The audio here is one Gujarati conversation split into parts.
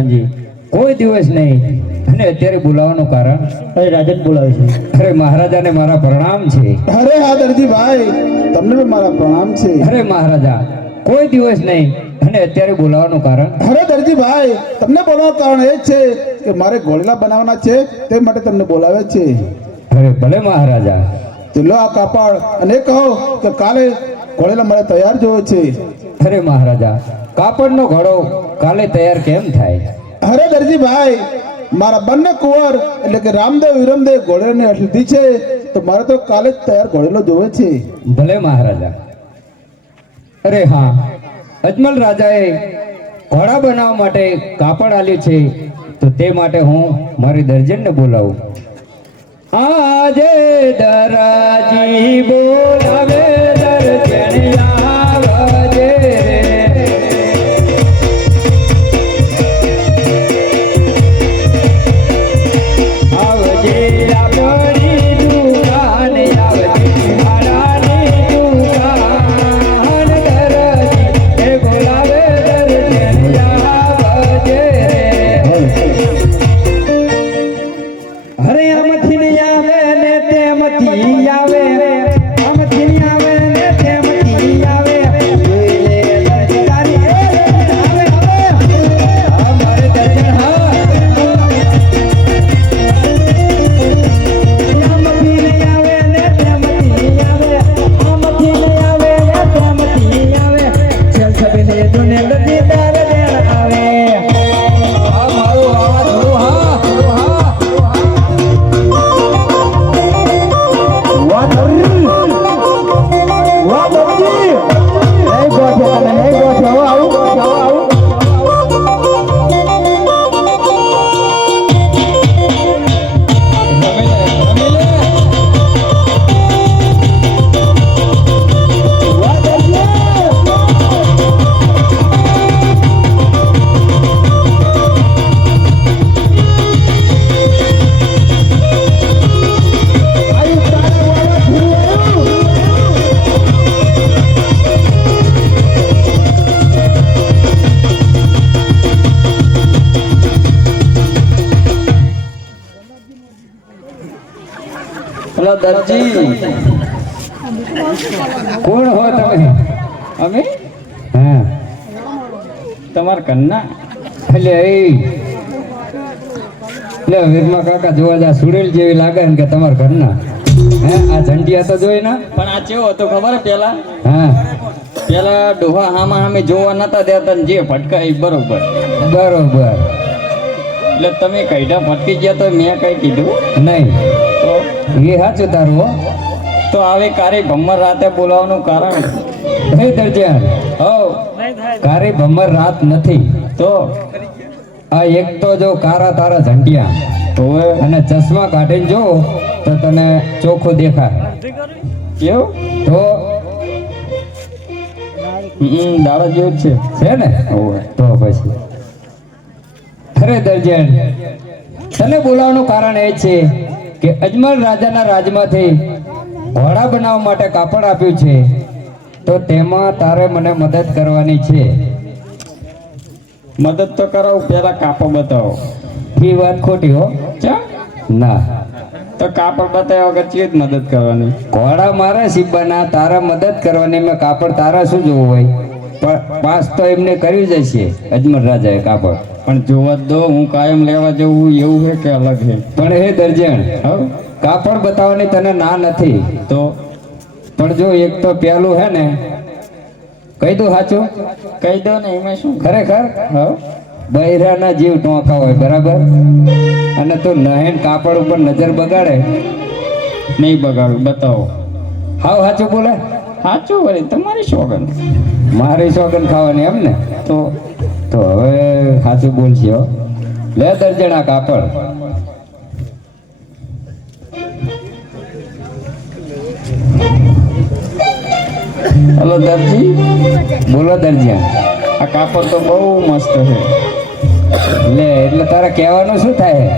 પ્રધાનજી કોઈ દિવસ નહીં અને અત્યારે બોલાવવાનું કારણ અરે રાજન બોલાવે છે. અરે મહારાજાને મારા પ્રણામ છે. અરે હા દરજીભાઈ, તમને પણ મારા પ્રણામ છે. અરે મહારાજા કોઈ દિવસ નહીં અને અત્યારે બોલાવવાનું કારણ અરે દરજીભાઈ, તમને બોલાવવાનું કારણ એ જ છે કે મારે ઘોડેલા બનાવવાના છે, તે માટે તમને બોલાવે છે. અરે ભલે મહારાજા. તો લો આ કાપડ અને કહો કે કાલે ઘોડેલા મારે તૈયાર જોવે છે. અરે મહારાજા કાપડનો ઘોડો કાલે તૈયાર કેમ થાય? અરે દરજીભાઈ, મારા બંને કુંવર એટલે કે રામદેવ વિરમદેવ ઘોડેલાની લીધી છે, તો મારે તો કાલે જ તૈયાર ઘોડેલો જોવે છે. ભલે મહારાજા. અરે હા, અજમલ રાજાએ ઘોડા બનાવવા માટે કાપડ આલ્યું છે, તો તે માટે હું મારી દરજીને બોલાવું. આજે દરાજી બોલાવે દરજણ આવજે આવજે આપણી દુકાન આવજે મારાની દુકાન દરજી એ બોલાવે દરજણ આવજે. અરે આમથી નહીં આવે ને તેમથી આવે, આમથી નહીં આવે ને તેમથી આવે, જોઈ લે દરજદારી એ આવે આવે અમારે દરજણ હા. આમથી નહીં આવે ને તેમથી આવે, આમથી નહીં આવે ને તેમથી આવે, ચલ સબીને દુને લદી દરજણ આવે. આ મારું આવા થોડું હા થોડું હા. દરજી કોણ હો તમે? અમે હા તમારા ઘરના એટલે વીરમા કાકા જોવા જા સુડેલ જેવી લાગે ને કે તમારા ઘરના. હે આ ઝંડિયા તો જોઈ ના. પણ આ કેવો હતો ખબર હે? હા પેલા ડોહા હામાં હામે જોવા નતા દેતા ને જે ભટકાય બરોબર. બરોબર. એટલે તમે કઈડા ભટકી ગયા તો મેં કઈ કીધું નહીં તો એ સાચું તારું હો. તો આવે કારે ભમ્મર રાતે બોલાવવાનું કારણ હે દરજણ હો કારે ભમર રાત નથી તો આ એક તો જો કારા તારા ઝંડિયા હવે અને ચશ્મા કાઢીને જો તો તને ચોખ્ખું દેખાય. કેવું તો દાડા જેવું જ છે ને હોવે. તો પછી અરે દરજણ તને બોલાવવાનું કારણ એ છે કે અજમલ રાજાના રાજમાંથી ઘોડા બનાવવા માટે કાપડ આપ્યું છે, તો તેમાં તારે મને મદદ કરવાની છે. મદદ તો કરાવું, પેલા કાપડ બતાવો. એ વાત ખોટી હો. ચા ના, તો કાપડ બતાવ્યા વગર ચીજ મદદ કરવાની. ઘોડા મારા સીબાના, તારા મદદ કરવાની. મેં કાપડ તારા શું જોવું હોય? પણ પાસ તો એમને કર્યું જ હશે અજમલ રાજાએ કાપડ. પણ જોવા જ દો, હું કાયમ લેવા જવું એવું છે કે અલગ છે? પણ હે દરજણ હવે કાપડ બતાવવાની તને ના નથી, તો પણ જો એક તો પેલું હે ને કહી દઉં સાચું? કહી દો ને, એમાં શું? ખરેખર હા બૈરાના જીવ ટોંકા હોય બરાબર, અને તો નહેન કાપડ ઉપર નજર બગાડે. નહીં બગાડું, બતાવો. હાવ સાચું બોલે. સાચું વળી તમારી સોગન. મારી સોગન ખાવાની એમ ને? તો હવે સાચું બોલશે હો. લે દરજણ આ કાપડ. હલો દરજી, બોલો દરજણ. આ કાપડ તો બહુ મસ્ત છે. લે એટલે તારે કહેવાનું શું થાય?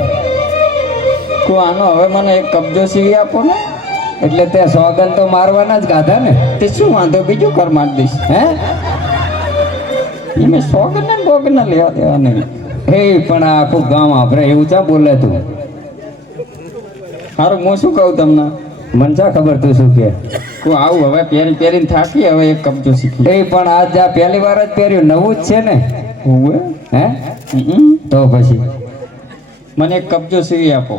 તું આનો હવે મને એક કબજો સીવી આપો ને. એટલે તે સોગન તો મારવાના જ ગાધા ને. તે શું વાંધો, બીજું કર મારી દઈશ. હે એ મેં સોગન ને બોગન લેવા દેવા નહીં. હે પણ આ આખું ગામ આપણે એવું ચા બોલે તું હારું હું શું કહું તમને મને ચા ખબર તું શું કે તું આવું હવે પહેરીને થાકી હવે એક કબજો શીખી એ પણ આજ આ પહેલી વાર જ પહેર્યું નવું જ છે ને હોવે હે તો પછી મને એક કબજો સીવી આપો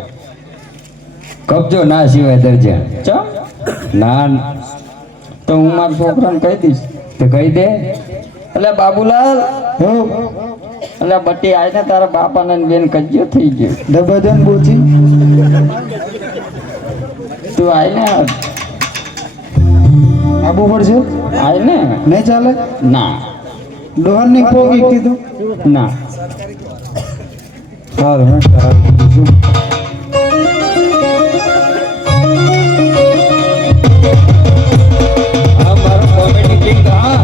કબજો ના સિવાય દરજા ચા ના તો હું મારા છોકરાને કહી દઈશ તો કહી દે એટલે બાબુલાલ એટલે બટી આય ને તારા બાપાને ને બેન કજ્યો થઈ ગયો ડબદન બોચી તું આય ને આબુ પડશે આય ને નહીં ચાલે ના ડોહર ની પોગી કીધું ના સારું હે હા મારો કોમેડી કિંગ હા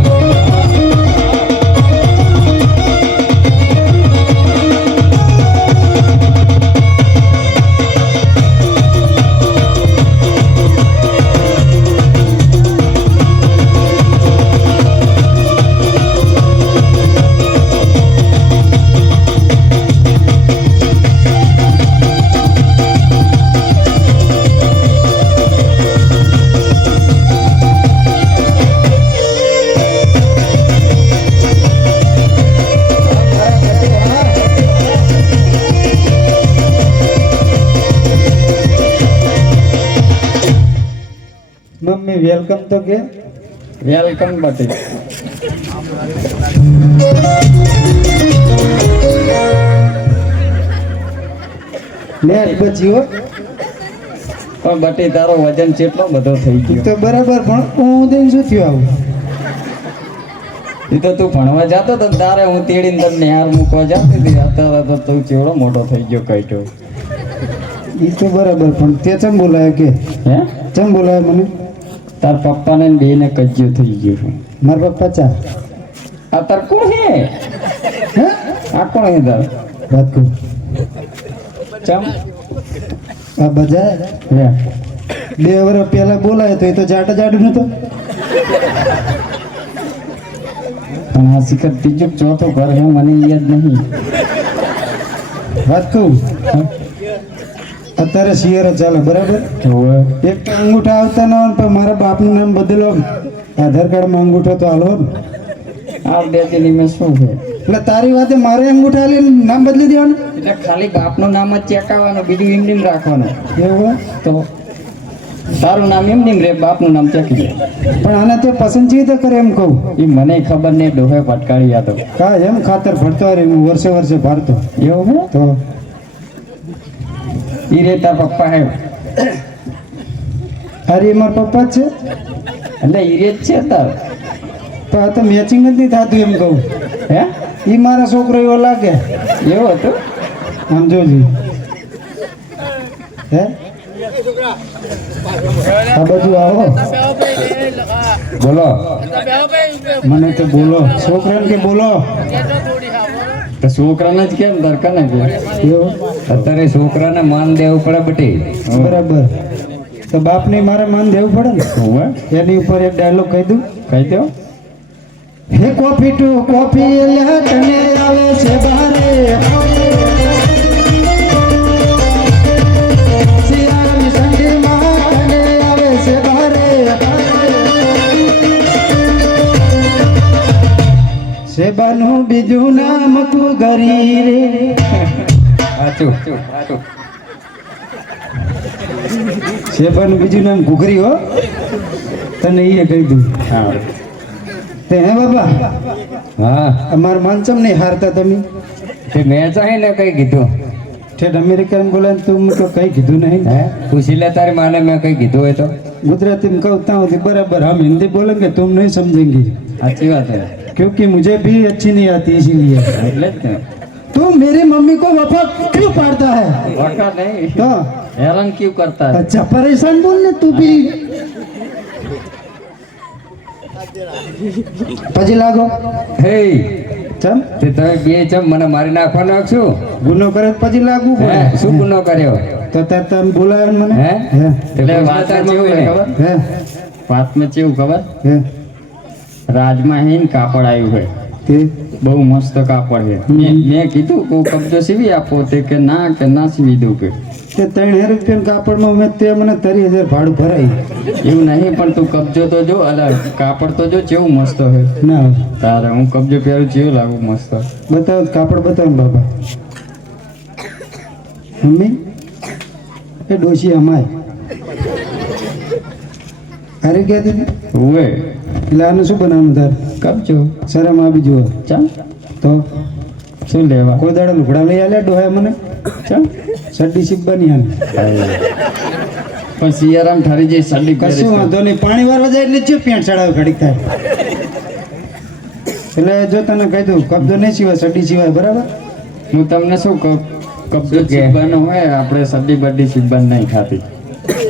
મમ્મી વેલકમ તો કે વેલકમ બટી લેટ બચ્યો પણ બટી તારો વજન કેટલો બધો થઈ ગયો તો બરાબર પણ હું દઈને શું થયું આવું એ તો તું ભણવા જતો તો તારે હું તેડીને તમને હાર મૂકવા જતી હતી અત્યારે તો તું ચેવડો મોટો થઈ ગયો કઈટો એ તો બરાબર પણ તે ચમ બોલાયો કે હે ચમ બોલાયો મને તાર પપ્પાને ને બેને કજ્યો થઈ ગયો મારા પપ્પા ચા આ તાર કોણ હે હે આ કોણ હે તાર વાત કહું ચમ આ બજાય હે 2 વર્ષ પહેલા બોલાયો તો એ તો જાડું નતો પણ આ શિખર ત્રીજો ચોથો ઘર હે મને યાદ નહીં વાત કહું અત્યારે શિયરો ચાલે બરાબર એક તો અંગૂઠા આવતા ન હોય પણ મારા બાપનું નામ બદલો આધાર કાર્ડમાં અંગૂઠો તો હાલો ને આ બે દિન મેં શું છે એટલે તારી વાતે મારે અંગૂઠા લઈને નામ બદલી દેવાનું એટલે ખાલી બાપનું નામ જ ચેકાવવાનું બીજું એમડીમ રાખવાનું એવું હોય? તો તારું નામ એમડીમ રે બાપનું નામ ચેકી લે પણ આને તે પસંદ ચી તો કરે એમ કહું એ મને ખબર નહીં ડોહે પટકાળી આ તો કા એમ ખાતર ફરતો રે હું વર્ષે ભારતો એવું હે તો ઈ રે તાર પપ્પા હે અરે મારા પપ્પા જ છે એટલે ઈ રે જ છે તાર તો આ તો મેચિંગ જ નહીં થતું એમ કહું હે એ મારા છોકરો એવો લાગે એવો હતો આમ જોજી હે આ બાજુ આવો બોલો મને તો બોલો છોકરાને કે બોલો તો છોકરાને જ કેમ દરકાર ને કે એવું અત્યારે છોકરાને માન દેવું પડે બટી બરાબર તો બાપને મારે માન દેવું પડે ને હોવે એની ઉપર એક ડાયલોગ કહી દઉં કહી દો હે કોફી ટુ કોફી એલા તને આવે છે બારે શિયાળાની ઠંડીમાં તને આવે છે બારે સેબાનું બીજું નામ કુગરી રે સાચું સેબાનું બીજું નામ ઘુઘરી હો તને એ કહી દઉં હા તે હે બાબા હા અમાર માનચમ નહીં હારતા તમે તે મેં ચાહીને કઈ કીધું ઠેઠ અમેરિકન બોલાને તું તો કઈ કીધું નહીં હે પૂછી લે તારી માને મેં કઈ કીધું હોય તો गुजराती में कहता हूँ बराबर हम हिंदी बोलेंगे तुम नहीं समझेंगे સાચી વાત હે क्योंकि मुझे भी अच्छी नहीं आती इसीलिए એટલે જ ને तुम मेरी मम्मी को वफा क्यों पाड़ता है વખા નહીં तो હેરાન ક્यों करता है अच्छा परेशान बोलने तू भी પછી લાગો હે ચમ તે તમે બે ચમ મને મારી નાખવાનો છું ગુનો કરે તો પછી લાગવું હે પડે શું ગુનો કર્યો તો તાર તમે બોલાયો ને મને હે હે એટલે વાતમાં કેવું હે ખબર હે વાતમાં કેવું ખબર હે રાજમાં હે ને કાપડ આવ્યું હોય તે બહુ મસ્ત કાપડ છે મેં કીધું કો કબજો સીવી આપો તે કે ના સીવી દઉં કે તે 3000 રૂપિયા કાપડમાં મેં તે મને 30,000 ભાડું ભરાય એવું નહીં પણ તું કબજો તો જો અલા કાપડ તો જો કેવું મસ્ત હોય ના તારે હું કબજો પહેરું કેવું લાગુ મસ્ત બતાવો કાપડ બતાવો ને બાબા મમ્મી એ ડોશી અમાય અરે ગયા દીદી હોય એટલે આનું શું બનાવવાનું તાર કબજો શરમ આવી જુઓ ચાલ તો શું લેવા કોઈ દાડે લુગડા લઈ આલ્યા ડોહા મને ચાલ સડ્ડી સીપ બની આને પણ સિયારામ ઠારી જઈ સડી કશું વાંધો નહીં પાણી વારવા જાય એટલે જ પેન્ટ ચડાવે ઘડીક થાય એટલે જો તને કહી દઉં કબજો નહીં સિવાય સડી સિવાય બરાબર હું તમને શું કહું કબજો સીબવાનો હોય આપણે સડી બડી સીબન નહીં ખાતી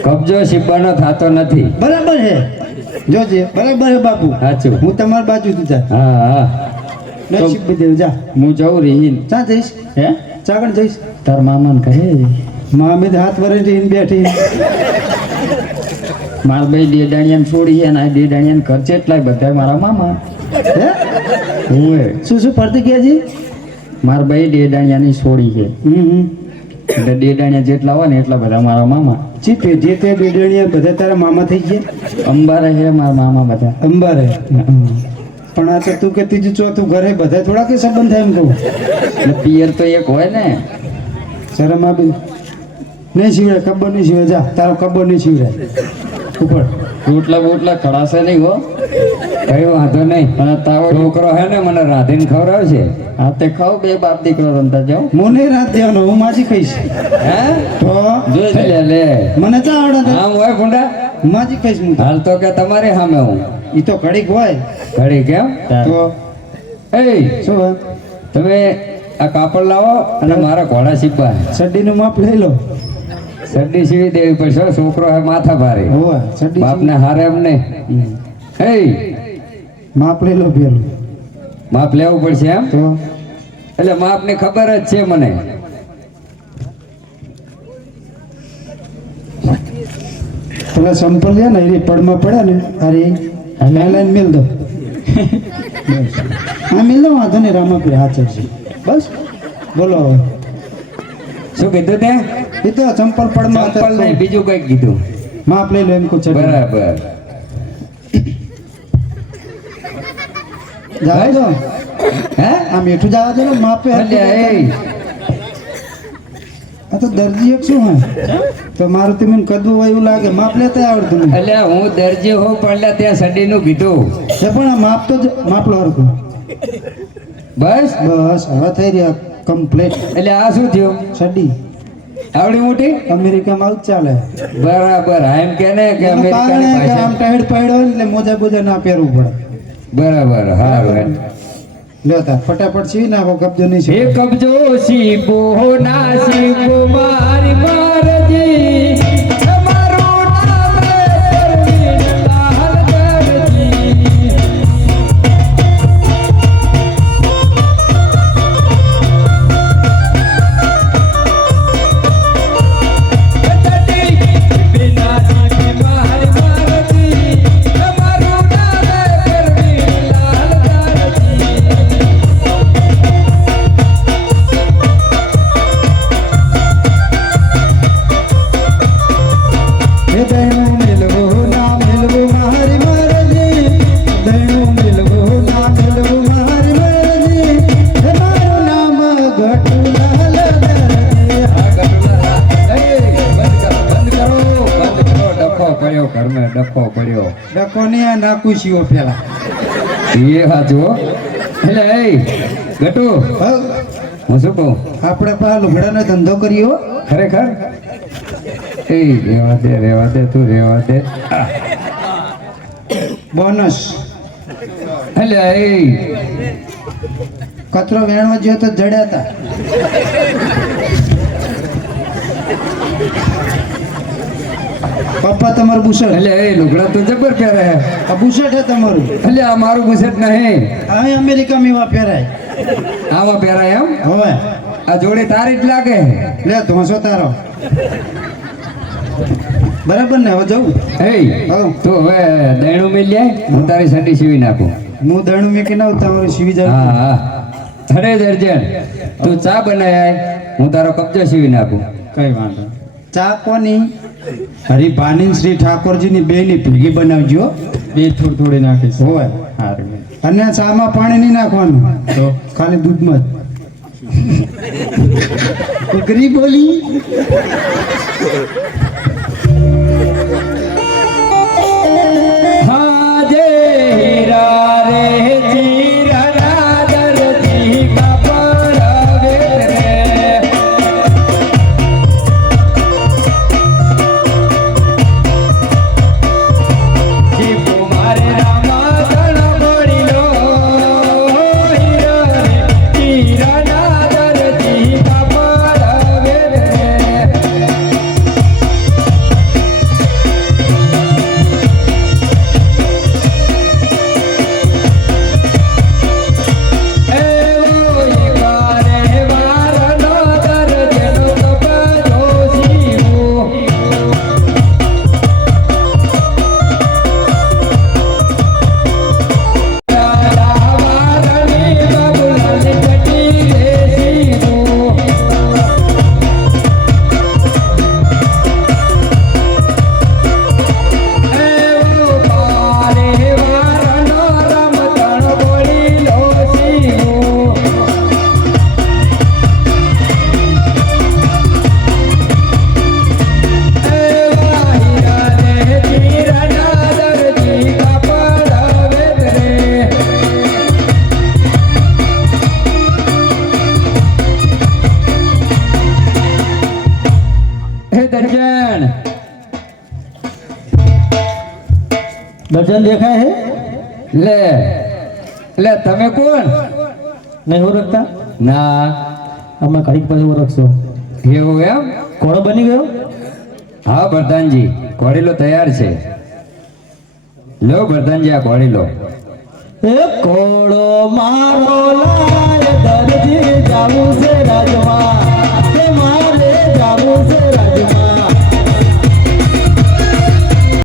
કબજો સિબ્બાનો થતો નથી. બરાબર છે જોજે બરાબર છે બાપુ સાચું. હું તમારી બાજુ તું જા હા હા નસીબ બદલ જા હું જાઉં રીહીન ચા જઈશ હે ચાગણ જઈશ તાર મામાને કહે મામી તો હાથ વરે રહીને બેઠી મારા ભાઈ ડેડાણિયાને છોડી અને આ ડેડાણિયાને ઘર છે એટલાય બધા મારા મામા હે હોય શું શું ફરતી ગયા જી મારા ભાઈ ડેડાણિયાની છોડી છે એટલે ડેડાણિયા જેટલા હોય ને એટલા બધા મારા મામા ચી પેઢી તે બેડણીયા બધા તારા મામા થઈ ગયા અંબારે છે મારા મામા બધા અંબારે પણ આ તો તું કે ત્રીજું ચોથું ઘરે બધા થોડા કે સંબંધ થાય એમ કહું એટલે પિયર તો એક હોય ને શરમ આપી નહીં શિવરાય ખબર નહીં શિવાય જા તારો ખબર નહીં શિવરાય ઉપર રોટલા બોટલા ખડાશે નહીં હો કઈ વાંધો નહીં. અને તાવ છોકરો હે ને મને રાધીને ખવડાવશે. હા તે ખાવ બે બાપ દીકરો રમતા જાઓ હું નહીં રાત દેવાનો હું માજી ખાઈશ હે તો જોઈ લે લે મને ચા આવડે આમ હોય ભૂંડા હું માજી ખાઈશ હું હાલ તો કે તમારી સામે હું એ તો ઘડીક હોય ઘડી કેમ તો એ શું હોય તમે આ કાપડ લાવો અને મારા ઘોડા સીપા સડ્ડીનું માપ લઈ લો સડ્ડી સીવી દેવી પડશે હો. છોકરો હે માથા ભારે હોવા સડ્ડી બાપને હારે એમ નહીં. એ માપ લઈ લો પેલું માપ લેવું પડશે એમ તો એટલે માપની ખબર જ છે મને. પેલા સંપલ છે ને એ પડમાં પડે ને અરે લાઈન મેલ દો હા મેલ દો વાંધો નહીં રામાપીર હાથ ચડશે બસ બોલો હવે શું કીધું તે એ તો ચંપલ પડમાં ચંપલ નહીં બીજું કઈ કીધું. માપ લઈ લો એમ કહું ચડે બરાબર જાવ દો હે આ મીઠું જવા દો ને માપે અલ્યા એ આ તો દરજી એક શું હોય તો મારું તમે કદવું હોય એવું લાગે માપ લેતા આવડતું નહીં અલ્યા હું દરજી હોઉં પણ અલ્યા ત્યાં સડીનું કીધું એ પણ આ માપ તો માપ લો હરખું બસ બસ હવે થઈ રહ્યા કમ્પ્લીટ એટલે આ શું થયું સડી આવડી મોટી અમેરિકામાં આવું જ ચાલે બરાબર હા એમ કે ને કે એનું કારણ અમેરિકાની એ કે આમ ભાષા ટાઈડ પડ્યો એટલે મોજા બોજા ના પહેરવું પડે બરાબર હારું લેતા ફટાફટ સીવી નાખો કબજો નહીં હે છે કબજો સીબો ના સીબો મારી મારજી તમારું નામ રે પરવીન લાલ દરજી બિના સીબી મારી મારજી તમારું નામ રે પરવીન લાલ દરજી હે દૈણું મિલવું ના મિલવું મારી મરજી દૈણું મિલવું ના મિલવું મારી મરજી હે મારું નામ ઘટુ લાલ દરજી ડફો પડ્યો ઘરમાં ડફો પડ્યો ડકો ને આ નાખું છીઓ પેલા એ હાચું હો. એટલે એ ગટુ હું શું કહું આપણે પા લુગડાનો ધંધો કર્યો ખરેખર એ રેવા દે તું રેવા દે બોનસ એટલે એ કચરો વેણવા ગયો તો જડ્યા હતા પપ્પા તમારું બુશર્ટ એટલે એ લુગડા તો જબર પહેરે આ બુશર્ટ છે તમારું એટલે આ મારું બુસેટ નહીં હવે અમેરિકામાં એવા પહેરાય આમાં પહેરાય એમ હવે આ જોડે તારી જ લાગે લે ધોસો તારો બરાબર ને હવે જવું એ હા. તું હવે દૈણું મિલ જાય હું તારી સંડી સીવી નાખું હું દણું મેકીને આવું તમારું સીવી જાવ હા હા અરે દર્જન તું ચા બનાય હું તારો કબજો સીવી નાખું. કઈ વાંધો નહીં. ચા કોની હરિભાની શ્રી ઠાકોરજીની બેની ભેગી બનાવજો. બે થોડી થોડી નાખીશ હોય સારું. અને ચામાં પાણી નહીં નાખવાનું તો ખાલી દૂધમાં જ ઉગરી બોલી. હા જય હીરા રે જીરા દરજી કપડ વેરે જી કુમાર રામા દણ બોડી લો હીરા રે જીરા દરજી કપડ વેરે એવો એકારે વારનો દરજનો કપજો સીવો રાધા વારની બબુલાની ચટી રે સીવો એવો પારે વારનો રમતણ બોલી લો સીવો એવા હીરા રે જીરા દરજી કપડ વેરે હે દર્જન દર્જન દેખાય હે લે લે તમે કોણ? નહીં ઓળખતા? ના અમે ઘડીક પછી ઓળખશો. એવું એમ? ઘોડો બની ગયો? હા પ્રધાનજી ઘોડીલો તૈયાર છે. લો પ્રધાનજી આ ઘોડીલો. એ ઘોડો મારો લાય દરજી જાવું છે રાજમાં